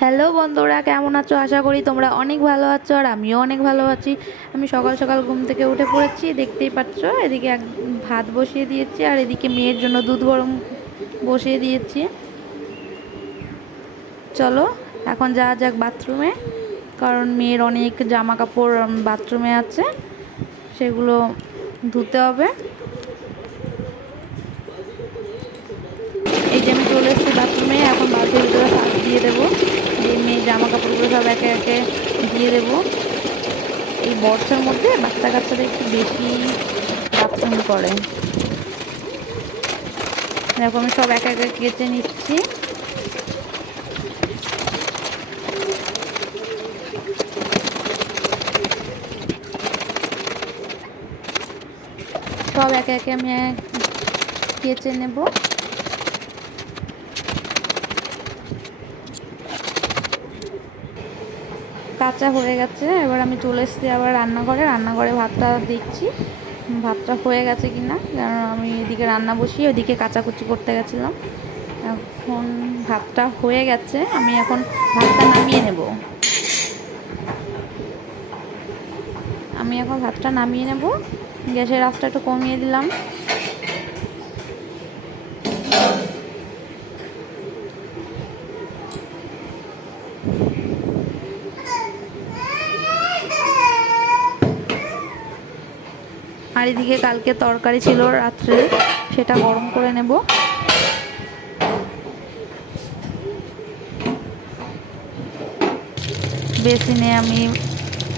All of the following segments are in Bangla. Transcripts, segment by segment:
হ্যালো বন্ধুরা, কেমন আছো? আশা করি তোমরা অনেক ভালো আছো আর আমিও অনেক ভালো আছি। আমি সকাল সকাল ঘুম থেকে উঠে পড়েছি, দেখতেই পাচ্ছ। এদিকে ভাত বসিয়ে দিয়েছি আর এদিকে মেয়ের জন্য দুধ গরম বসিয়ে দিয়েছি। চলো এখন যাওয়া যাক বাথরুমে, কারণ মেয়ের অনেক জামা কাপড় বাথরুমে আছে, সেগুলো ধুতে হবে। এই যে আমি চলে এসেছি বাথরুমে, এখন বালতির ভিতরে সার্ফ দিয়ে দেবো। এই মেয়ের জামা কাপড়গুলো সব একে একে দিয়ে দেবো। এই বর্ষার মধ্যে বাচ্চা কাচ্চারা একটু বেশি বাথরুম করে। দেখো আমি সব একে একে কেচে নিচ্ছি। সব একে একে আমি কেচে নেব। কাঁচা হয়ে গেছে, এবার আমি চলে এসেছি আবার রান্নাঘরে ভাতটা দেখছি ভাতটা হয়ে গেছে কিনা, কারণ আমি এদিকে রান্না বসিয়ে ওদিকে কাচাকুচি করতে গেছিলাম। এখন ভাতটা হয়ে গেছে, আমি এখন ভাতটা নামিয়ে নেব। গ্যাসের আঁচটা একটু কমিয়ে দিলাম। আর এদিকে কালকে তরকারি ছিল রাত্রে, সেটা গরম করে নেব। বেসিনে আমি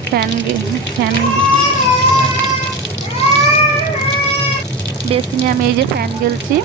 ফ্যান ফ্যান বেসিনে আমি এই যে ফ্যান গেলছি।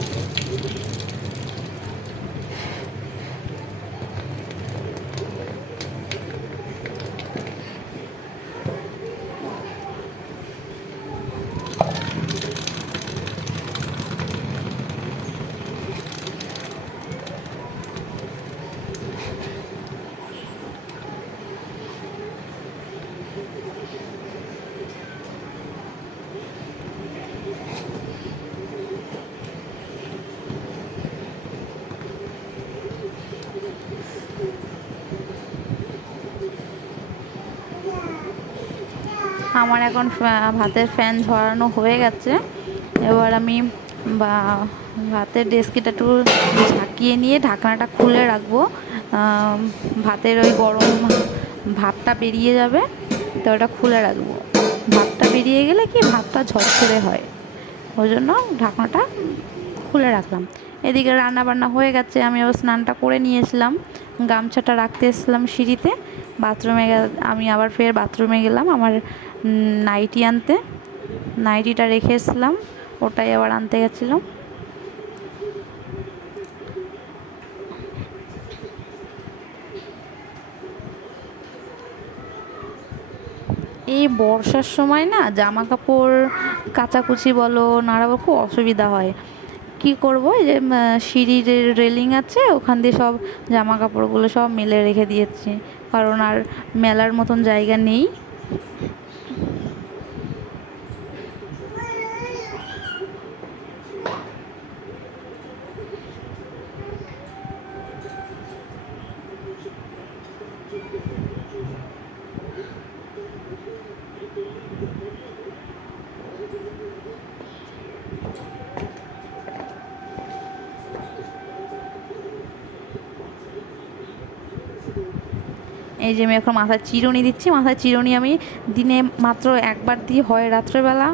আমার এখন ভাতের ফ্যান ঝরানো হয়ে গেছে। এবার আমি ভাতের ডেস্কিটা একটু ঝাঁকিয়ে নিয়ে ঢাকনাটা খুলে রাখবো। ভাতের ওই গরম ভাতটা বেরিয়ে যাবে, তো ওটা খুলে রাখবো। ভাতটা বেরিয়ে গেলে কি ভাতটা ঝরঝরে হয়, ওই জন্য ঢাকনাটা খুলে রাখলাম। এদিকে রান্না বান্না হয়ে গেছে, আমি আবার স্নানটা করে নিয়েছিলাম, গামছাটা রাখতে এসেছিলাম সিঁড়িতে। আমি আবার ফের বাথরুমে গেলাম আমার নাইটি আনতে। নাইটিটা রেখে এসেছিলাম, ওটাই আবার আনতে গেছিলাম। এই বর্ষার সময় না জামা কাপড় কাচাকুচি বলো নাড়াবো, খুব অসুবিধা হয়। কি করব, এই যে সিঁড়ির রেলিং আছে, ওখান দিয়ে সব জামা কাপড়গুলো সব মেলে রেখে দিয়েছি, কারণ আর মেলার মতন জায়গা নেই। এই যে আমি এখন মাথায় চিরুনি দিচ্ছি। মাথায় চিরুনি আমি দিনে মাত্র একবার দিই, হয় রাত্রেবেলা,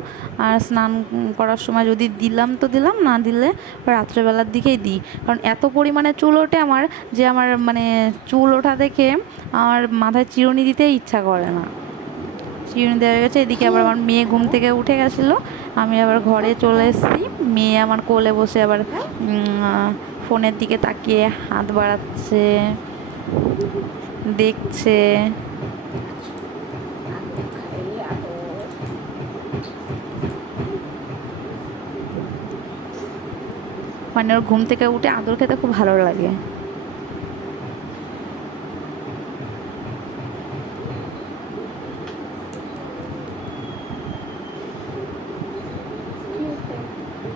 আর স্নান করার সময় যদি দিলাম তো দিলাম, না দিলে রাত্রেবেলার দিকেই দিই। কারণ এত পরিমাণে চুল ওঠে আমার, যে আমার মানে চুল ওঠা দেখে আমার মাথায় চিরুনি দিতে ইচ্ছা করে না। চিরুনি দেওয়া গেছে। এদিকে আবার আমার মেয়ে ঘুম থেকে উঠে গেছিলো, আমি আবার ঘরে চলে এসেছি। মেয়ে আমার কোলে বসে আবার ফোনের দিকে তাকিয়ে হাত বাড়াচ্ছে, দেখছে। মানে ওর ঘুম থেকে উঠে আদর খেতে খুব ভালো লাগে।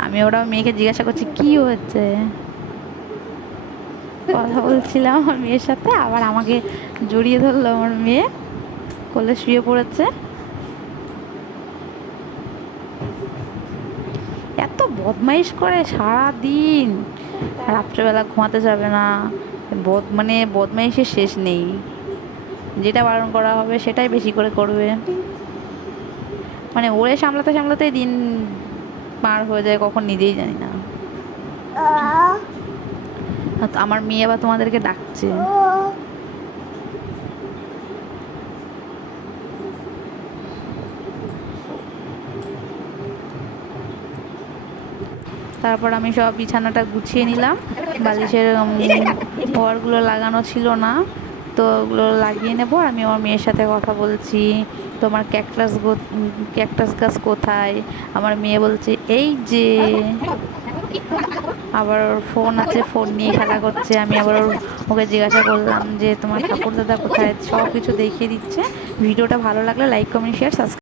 আমি ওরা মেয়েকে জিজ্ঞাসা করছি কি হয়েছে। কথা বলছিলাম আমার মেয়ের সাথে, আবার আমাকে জড়িয়ে ধরলো আমার মেয়ে, কোলে শুয়ে পড়েছে। এত বদমাইশ করে সারা দিন, রাত্রেবেলা ঘুমাতে যাবে না, মানে বদমাইশের শেষ নেই। যেটা বারণ করা হবে সেটাই বেশি করে করবে। মানে ওরে সামলাতে সামলাতেই দিন পার হয়ে যায়, কখন নিজেই জানি না। আমার মেয়ে আবার তোমাদেরকে ডাকছে। তারপর আমি সব বিছানাটা গুছিয়ে নিলাম, বালিশের ওয়ারগুলো লাগানো ছিল না, তো ওগুলো লাগিয়ে নেবো। আমি আমার মেয়ের সাথে কথা বলছি, তোমার ক্যাকটাস গাছ কোথায়? আমার মেয়ে বলছে এই যে। আবার ওর ফোন আছে, ফোন নিয়ে খেলা করছে। আমি আবার ওকে জিজ্ঞাসা করলাম যে তোমার ঠাকুর দাদা কোথায়, সব কিছু দেখিয়ে দিচ্ছে। ভিডিওটা ভালো লাগলে লাইক কমেন্ট শেয়ার সাবস্ক্রাইব।